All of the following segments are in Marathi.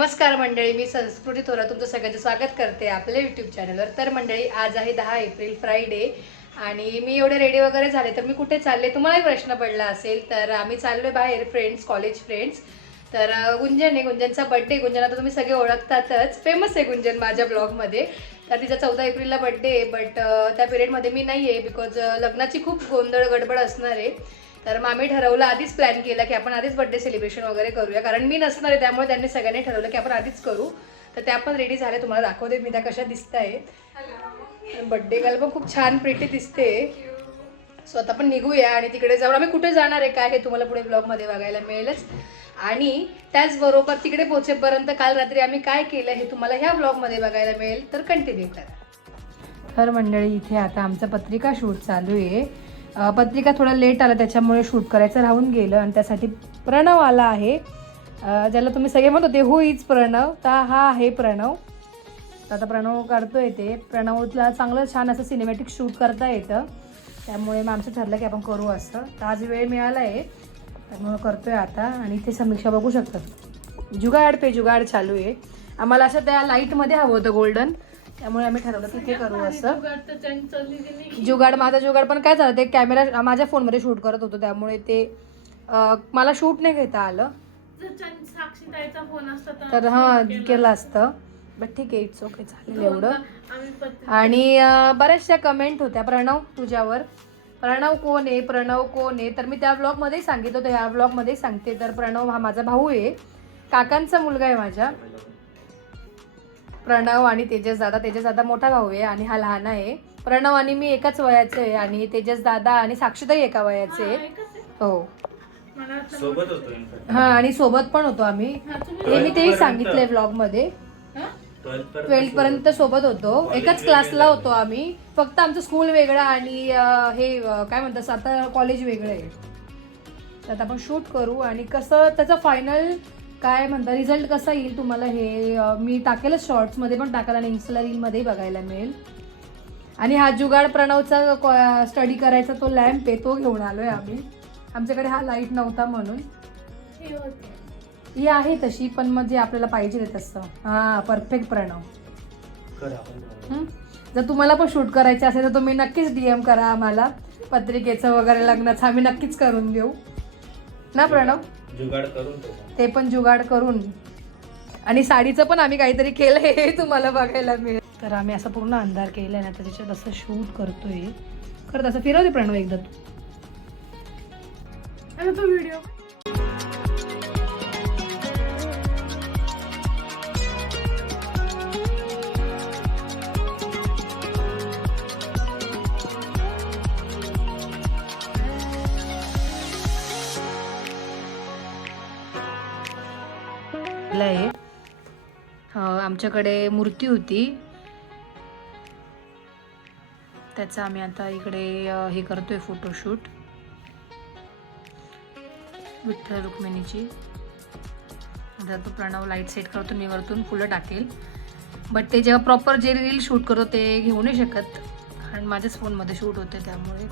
नमस्कार मंडळी, मी संस्कृती थोरात तुमचं सगळ्यांचं स्वागत करते आपल्या यूट्यूब चॅनलवर. तर मंडळी, आज आहे 10 एप्रिल फ्रायडे आणि मी एवढे रेडी वगैरे झाले. तर मी कुठे चालले तुम्हालाही प्रश्न पडला असेल. तर आम्ही चाललोय बाहेर, फ्रेंड्स, कॉलेज फ्रेंड्स. तर गुंजन आहे, गुंजनचा बड्डे. गुंजन आता तुम्ही सगळे ओळखतातच, फेमस आहे गुंजन माझ्या ब्लॉगमध्ये. तर तिचा 14 एप्रिलला बड्डे आहे, बट त्या पिरियडमध्ये मी नाही आहे बिकॉज लग्नाची खूप गोंधळ गडबड असणार आहे. तर मग आम्ही ठरवलं, आधीच प्लॅन केला की आपण आधीच बड्डे सेलिब्रेशन वगैरे करूया, कारण मी नसणार आहे. त्यामुळे त्यांनी सगळ्यांनी ठरवलं की आपण आधीच करू. तर त्या पण रेडी झाल्या, तुम्हाला दाखवते मी त्या कशा दिसत आहेत. बड्डे गर्ल पण खूप छान प्रिटी दिसते. सो आता आपण निघूया आणि तिकडे जाऊन आम्ही कुठे जाणार आहे काय हे तुम्हाला पुढे ब्लॉगमध्ये बघायला मिळेलच. आणि त्याचबरोबर तिकडे पोहोचेपर्यंत काल रात्री आम्ही काय केलं हे तुम्हाला ह्या ब्लॉगमध्ये बघायला मिळेल. तर कंटिन्यू करा. तर मंडळी, इथे आता आमचं पत्रिका शूट चालू आहे. पत्रिका थोडा लेट आला, त्याच्यामुळे शूट करायचं राहून गेलं आणि त्यासाठी प्रणव आला आहे. ज्याला तुम्ही सगळे म्हणत होते हु इज प्रणव, तर हा आहे प्रणव. तर आता प्रणव काढतोय ते. प्रणवला चांगलं छान असं सिनेमॅटिक शूट करता येतं, त्यामुळे मग आमचं ठरलं की आपण करू असं. तर आज वेळ मिळाला आहे त्यामुळं करतोय आता. आणि इथे समीक्षा बघू शकतात, जुगाड चालू आहे. आम्हाला असं त्या लाईटमध्ये हवं होतं गोल्डन, त्यामुळे आम्ही ठरवलं की ते करू असं. माझा जुगाड पण काय झालं, ते कॅमेरा माझ्या फोनमध्ये शूट करत होतो, त्यामुळे ते मला शूट नाही घेता आलं. तर हां केलं असतं, बट ठीक आहे, इट्स ओके, चालेल एवढं. आणि बऱ्याचशा कमेंट होत्या प्रणव तुझ्यावर, प्रणव कोण आहे. तर मी त्या ब्लॉगमध्येही सांगितलं होतं, ह्या ब्लॉगमध्येही सांगते. तर प्रणव हा माझा भाऊ आहे, काकांचा मुलगा आहे माझ्या. प्रणव आणि तेजस दादा मोठा भाऊ आहे आणि हा लहान आहे. प्रणव आणि मी एकाच वयाचे आहे आणि तेजस दादा आणि साक्षीताई एका वयाचे आहे. हो, हा, आणि सोबत पण होतो आम्ही. हे मी तेही सांगितलंय ब्लॉग मध्ये. 12th पर्यंत सोबत होतो, एकाच क्लासला होतो आम्ही. फक्त आमचं स्कूल वेगळं आणि हे काय म्हणतात आता कॉलेज वेगळं आहे. तर आता आपण शूट करू आणि कसं त्याचा फायनल काय म्हणता रिझल्ट कसा येईल तुम्हाला हे मी टाकेलच, शॉर्ट्समध्ये पण टाकाल आणि इन्स्टा रीलमध्येही बघायला मिळेल. आणि हा जुगाड प्रणवचा स्टडी करायचा तो लॅम्प आहे, तो घेऊन आलोय आम्ही. आमच्याकडे हा लाईट नव्हता म्हणून. ही आहे तशी, पण मग जे आपल्याला पाहिजे तसं. हां, परफेक्ट प्रणव. जर तुम्हाला पण शूट करायचं असेल तर तुम्ही नक्कीच DM करा आम्हाला. पत्रिकेचं वगैरे लग्नाचं आम्ही नक्कीच करून देऊ ना प्रणव. जुगाड करून ते पण जुगाड करून. आणि साडीचं पण आम्ही काहीतरी केलं हे तुम्हाला बघायला मिळेल. तर आम्ही असं पूर्ण अंधार केलं ना, त्याच्यात असं शूट करतोय. खरं तसं फिरवते प्रणव एकदा तू व्हिडिओ. आहे आमच्याकडे मूर्ती होती, त्याचा आम्ही आता इकडे हे करतोय फोटोशूट. विठ्ठल रुक्मिणीची. आता तो प्रणव लाईट सेट करतो, मी वरतून फुलं टाकेल. बट ते जेव्हा प्रॉपर जे रील शूट करतो ते घेऊ नाही शकत, कारण माझ्याच फोनमध्ये शूट होते त्यामुळे.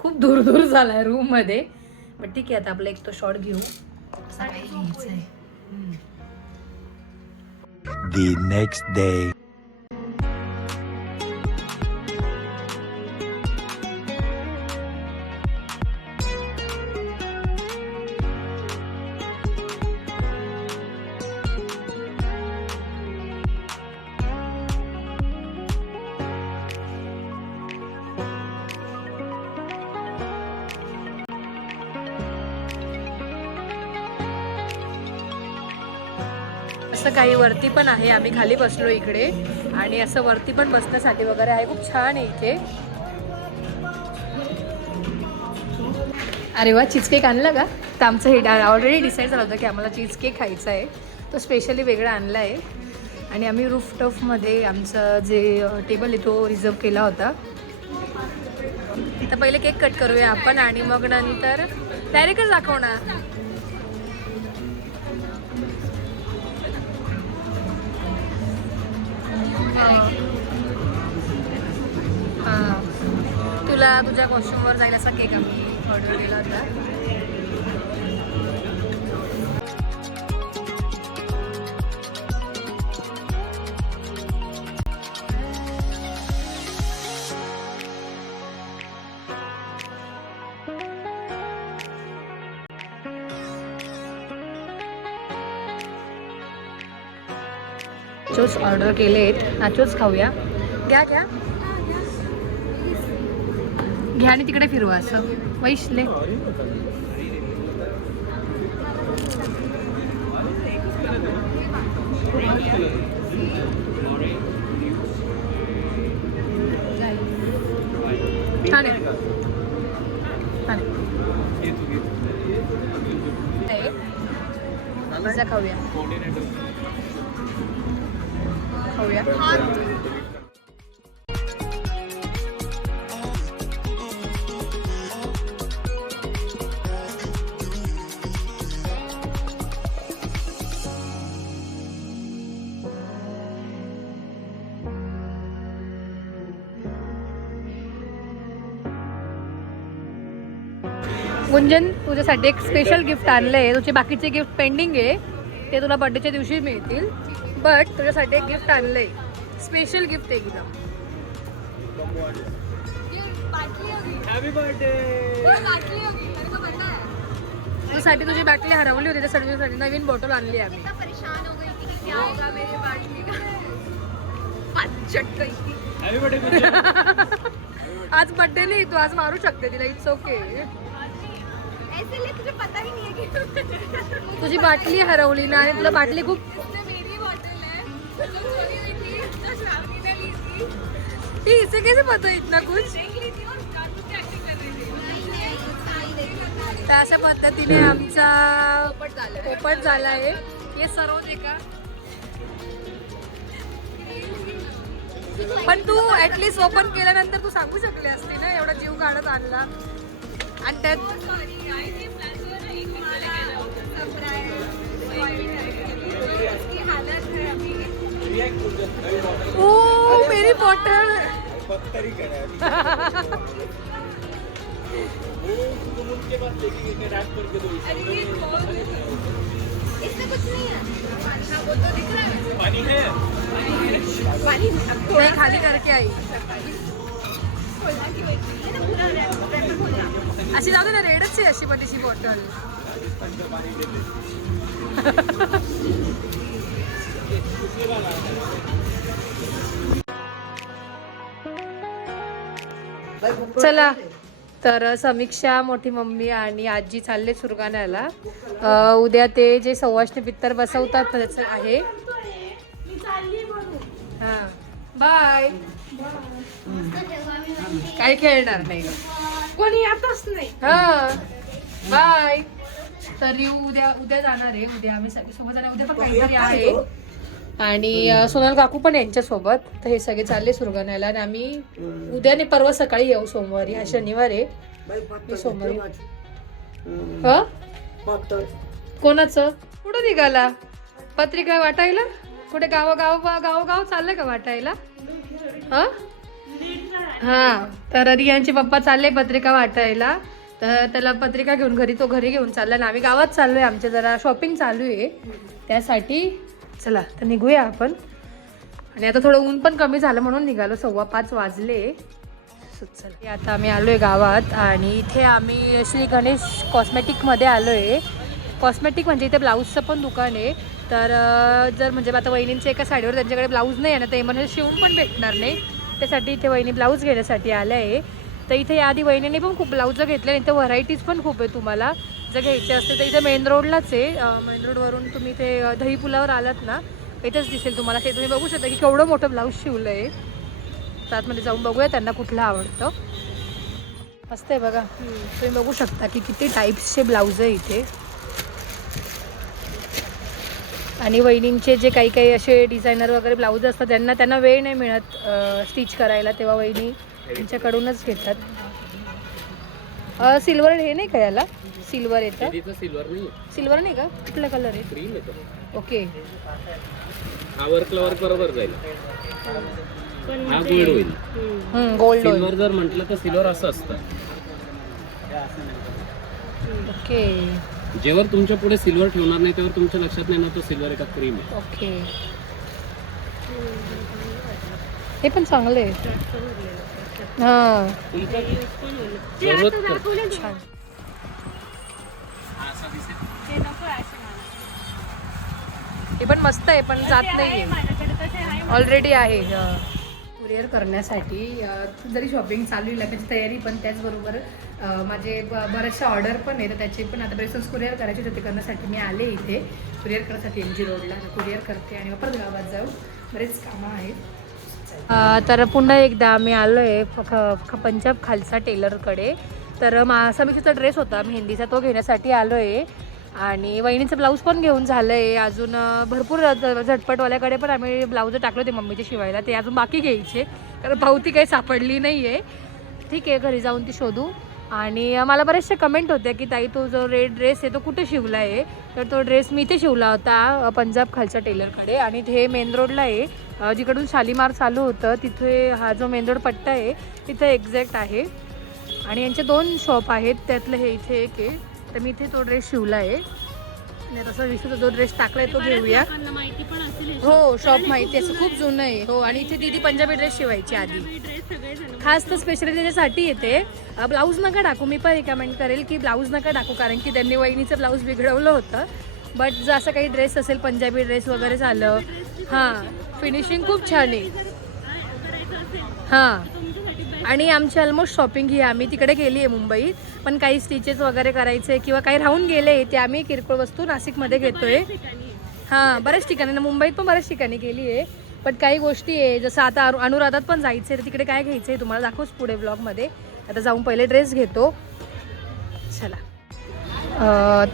खूप दूर झालाय रूम मध्ये, पण ठीक आहे. आता आपला एक तो शॉट घेऊ. The next day. असं काही वरती पण आहे, आम्ही खाली बसलो इकडे. आणि असं वरती पण बसण्यासाठी वगैरे आहे, खूप छान आहे इथे. अरे वा, चीज केक आणला का? तर आमचं हे ऑलरेडी डिसाईड झालं होतं की आम्हाला चीज केक खायचा आहे, तो स्पेशली वेगळा आणला आहे. आणि आम्ही रूफटॉपमध्ये आमचं जे टेबल आहे तो रिझर्व केला होता. तर पहिले केक कट करूया आपण आणि मग नंतर डायरेक्टच दाखवणार. हां, तुला तुझ्या कॉस्ट्युमवर जाईल असा केक आम्ही ऑर्डर केला होता. नाचोस ऑर्डर केलेत. नाचोस खाऊया. घ्या घ्या घ्या आणि तिकडे फिरवा असं वैशले. छान आहे. पिझ्झा खाऊया खाऊया. गुंजन, तुझ्यासाठी एक स्पेशल गिफ्ट आणलं आहे. तुझे बाकीचे गिफ्ट पेंडिंग आहे, ते तुला बर्थडेच्या दिवशी मिळतील. बट तुझ्यासाठी एक गिफ्ट आणलं आहे, स्पेशल गिफ्ट आहे एकदम. तुझ्यासाठी तुझी बाटली हरवली होती, त्यासाठी नवीन बॉटल आणली आम्ही. आज बर्थडे नाही, तू आज मारू शकते तिला. It's okay. तुझी बाटली हरवली ना आणि तुला बाटली खूप. इसे कैसे पता इतना कुछ. तर अशा पद्धतीने आमचा पोपट झाला आहे. हे सरोज आहे का. पण तू ऍटलीस्ट ओपन केल्यानंतर तू सांगू शकली असती ना, एवढा जीव काढत आणला. आणि त्यात ओ मेरी बॉटल. नहीं खाली करके आई. अशी जाऊ दे ना, रेडच आहे अशी पण तिची बॉटल. चला, तर समीक्षा, मोठी मम्मी आणि आजी चालले सुरगाण्याला. उद्या ते जे सवाष्णी पित्तर बसवतात त्याचं आहे. हां, बाय. काही खेळणार नाही कोणी, आताच नाही. हां, बाय. तरी उद्या जाणार आहे. उद्या आम्ही सगळे सोबत जाणार. उद्या पण काहीतरी आहे आणि सोनाल काकू पण यांच्यासोबत. तर हे सगळे चालले सुरगाण्याला आणि आम्ही उद्या नाही परवा सकाळी येऊ. सोमवारी, हा शनिवार आहे. मी सोमवारी. हा, कोणाचं कुठं निघाला. पत्रिका वाटायला कुठे गाव चाललंय का वाटायला. हा हा, तर रियांचे पप्पा चालले पत्रिका वाटायला. तर त्याला पत्रिका घेऊन घरी घेऊन चालला ना. आम्ही गावात चाललोय, आमच्या जरा शॉपिंग चालू आहे त्यासाठी. चला तर निघूया आपण. आणि आता थोडं ऊन पण कमी झालं म्हणून निघालो. 5:15 वाजले. चला, आता आम्ही आलोय गावात आणि इथे आम्ही श्री गणेश कॉस्मेटिकमध्ये आलोय. कॉस्मेटिक म्हणजे इथे ब्लाऊजचं पण दुकान आहे. तर जर म्हणजे आता वहिनींच्या एका साडीवर त्यांच्याकडे ब्लाऊज नाही आहे ना, तर म्हणजे शिवून पण भेटणार नाही. त्यासाठी इथे वहिनी ब्लाऊज घेण्यासाठी आल्या आहे. तर इथे याआधी वहिनीने पण खूप ब्लाऊजं घेतले आणि इथे व्हरायटीज पण खूप आहे. तुम्हाला जर घ्यायचे असते तर इथे मेन रोडलाच आहे. मेन रोडवरून तुम्ही इथे दही पुलावर आलात ना, इथेच दिसेल तुम्हाला. ते तुम्ही बघू शकता की केवढं मोठं ब्लाऊज शिवलं आहे. तर आतमध्ये जाऊन बघूया त्यांना कुठलं आवडतं. मस्त आहे बघा. तुम्ही बघू शकता की किती टाईप्सचे ब्लाऊज आहे इथे. आणि वहिनींचे जे काही काही असे डिझायनर वगैरे ब्लाऊज असतात त्यांना वेळ नाही मिळत स्टिच करायला, तेव्हा वहिनी त्यांच्याकडूनच घेतात. सिल्वर हे नाही का याला? सिल्वर येतं? सिल्वर नाही का? कुठला कलर आहे? क्रीम येतो. ओके. हा वर्क बरोबर जाईल. हा गोल्ड होईल. गोल्ड होईल. सिल्वर जर म्हटलं तर सिल्वर असं असतं. ओके जेव्हा तुमच्या पुढे सिल्वर ठेवणार नाही तेव्हा तुमच्या लक्षात नाही ना तो सिल्वर एका क्रीम आहे. ओके. हे पण चांगलं आहे. हां छान. हे पण मस्त आहे, पण जात नाही ऑलरेडी आहे. कुरिअर करण्यासाठी जरी शॉपिंग चालू आहे त्याची तयारी, पण त्याचबरोबर माझे बऱ्याचशा ऑर्डर पण आहे, तर त्याचे पण आता बरेचसे कुरिअर करायचे होते. करण्यासाठी मी आले इथे कुरिअर करण्यासाठी MG रोडला कुरिअर करते आणि परत गावात जाऊ, बरेच कामं आहेत. तर पुन्हा एकदा मी आलो आहे पंजाब खालसा टेलरकडे. तर समीक्षाचा ड्रेस होता मेहंदीचा, तो घेण्यासाठी आलो आहे. आणि वहिनीचं ब्लाऊज पण घेऊन झालं आहे. अजून भरपूर झटपटवाल्याकडे पण आम्ही ब्लाऊज टाकले होते मम्मीचे शिवायला, ते अजून बाकी घ्यायचे, कारण पावती काही सापडली नाही आहे. ठीक आहे, घरी जाऊन ती शोधू. आणि मला बरेचसे कमेंट होते की ताई तो जो रेड ड्रेस आहे तो कुठे शिवला आहे, तर तो ड्रेस मी इथे शिवला होता पंजाब खालच्या टेलरकडे. आणि ते मेन रोडला आहे, जिकडून शालीमार चालू होतं तिथे हा जो मेन रोड पट्टा आहे तिथे एक्झॅक्ट आहे. आणि यांचे 2 शॉप आहेत, त्यातलं हे इथे एक आहे. तर मी इथे तो ड्रेस शिवला आहे. आणि तसा विषय जो ड्रेस टाकलाय तो घेऊया. हो, शॉप माहिती आहे, खूप जुनं आहे. हो, आणि इथे दीदी पंजाबी ड्रेस शिवायची आधी, खास तर स्पेशली त्याच्यासाठी येते. ब्लाऊज नका टाकू, मी पण रिकमेंड करेल की ब्लाऊज नका टाकू, कारण की त्यांनी वहिनीचं ब्लाऊज बिघडवलं होतं. बट जर असं काही ड्रेस असेल, पंजाबी ड्रेस वगैरे झालं, हां फिनिशिंग खूप छान आहे. हां, आणि आमची ऑलमोस्ट शॉपिंग ही आम्ही तिकडे केली आहे मुंबईत, पण काही स्टिचेस वगैरे करायचे किंवा काही राहून गेले ते आम्ही किरकोळ वस्तू नाशिकमध्ये घेतोय. हां, बऱ्याच ठिकाणी ना, मुंबईत पण बऱ्याच ठिकाणी केली आहे. पण काही गोष्टी आहे, जसं आता अनुराधात पण जायचं आहे, तर तिकडे काय घ्यायचं आहे तुम्हाला दाखवूच पुढे ब्लॉगमध्ये. आता जाऊन पहिले ड्रेस घेतो, चला.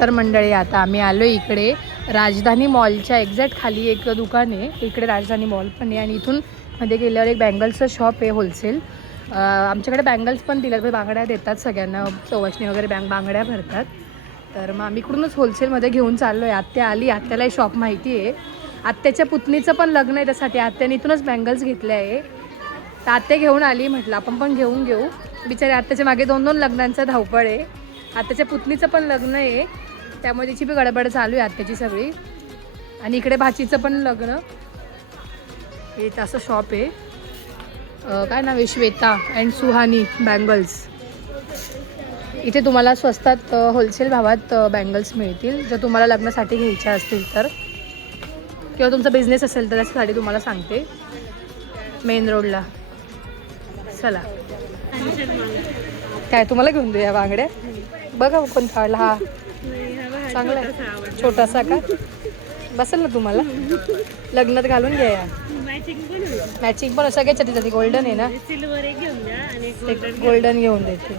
तर मंडळी आता आम्ही आलो इकडे राजधानी मॉलच्या एक्झॅक्ट खाली एक दुकान आहे, इकडे राजधानी मॉल पण आहे. आणि इथून मध्ये गेल्यावर एक बँगल्सचं शॉप आहे होलसेल. आमच्याकडे बँगल्स पण दिल्यात, बांगड्या देतात सगळ्यांना, सवाष्णी वगैरे बांगड्या भरतात. तर मग आम्ही इकडूनच होलसेलमध्ये घेऊन चाललो आहे. आत्या आली, आत्याला ही शॉप माहिती आहे. आत्याच्या पुतणीचं पण लग्न आहे, त्यासाठी आत्याने इथूनच बँगल्स घेतले आहे. तर आत्या घेऊन आली, म्हटलं आपण पण घेऊन घेऊ. बिचारे आत्याच्या मागे 2-2 लग्नांचा धावपळ आहे. आत्याच्या पुतणीचं पण लग्न आहे, त्यामुळे तिची बी गडबड चालू आहे आत्याची सगळी. आणि इकडे भाचीचं पण लग्न. हे असं शॉप आहे, काय नाव आहे, श्वेता अँड सुहानी बँगल्स. इथे तुम्हाला स्वस्तात होलसेल भावात बँगल्स मिळतील, जर तुम्हाला लग्नासाठी घ्यायच्या असतील तर, किंवा तुमचा बिझनेस असेल तर त्याच्यासाठी तुम्हाला सांगते. मेन रोडला. चला, काय तुम्हाला घेऊन देऊया बांगड्या? बघा कोण काढला. हा चांगला आहे, छोटासा का बसेल ना तुम्हाला, लग्नात घालून घ्या. या मॅचिंग पण सगळ्याच्या तिथे गोल्डन आहे ना, गोल्डन घेऊन देते.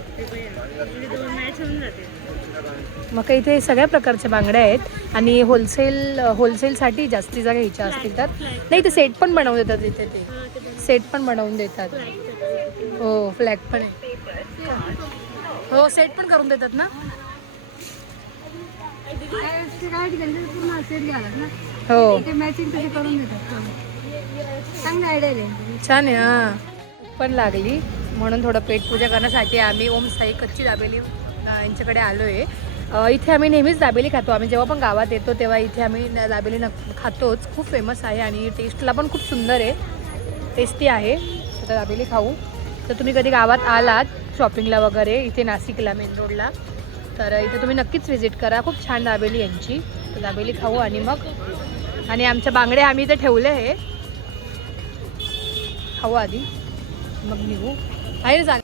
मग इथे सगळ्या प्रकारच्या बांगड्या आहेत. आणि होलसेलसाठी जास्तीचा घ्यायच्या असतील तर नाही, ते सेट पण बनवून देतात इथे, ते सेट पण बनवून देतात. हो, फ्लॅग पण आहे. हो, सेट पण करून देतात ना. हो, छान आहे. हां, पण लागली म्हणून थोडं पेट पूजा करण्यासाठी आम्ही ओम साई कच्ची दाबेली यांच्याकडे आलो आहे. इथे आम्ही नेहमीच दाबेली खातो. आम्ही जेव्हा पण गावात येतो तेव्हा इथे आम्ही दाबेली खातोच. खूप फेमस आहे आणि टेस्टला पण खूप सुंदर आहे, टेस्टी आहे. तर दाबेली खाऊ. तर तुम्ही कधी गावात आलात शॉपिंगला वगैरे इथे नाशिकला मेन रोडला, तर इथे तुम्ही नक्कीच व्हिजिट करा. खूप छान दाबेली यांची. तर दाबेली खाऊ आणि मग आमच्या बांगड्या आम्ही इथे ठेवले आहे, खाऊ आधी मग निघू. आहे ना.